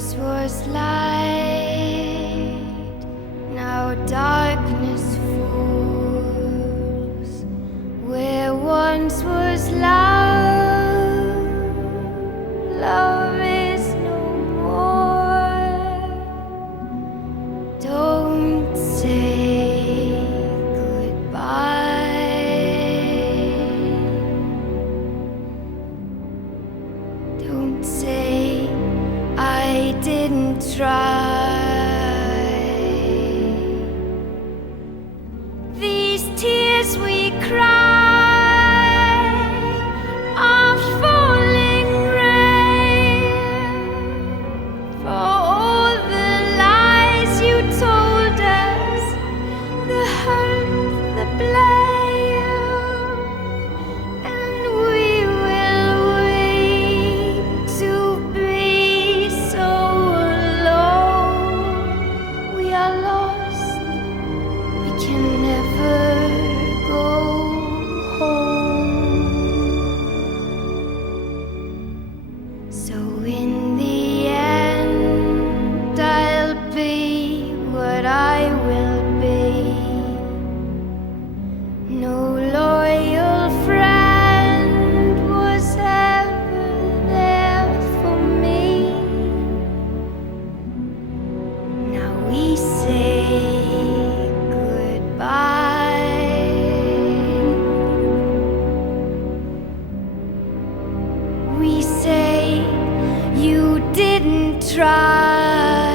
once was light, now darkness falls. Where once was love, love is no more. Don't say goodbye. Don't say I didn't try. These tears we cry are falling rain for all the lies you told us, the hurt, the blame, and we will wait to be so alone. We are lost, we can never go home. So in the end, I'll be what I will be. No loyal friend was ever there for me. Now we say goodbye. We say you didn't try.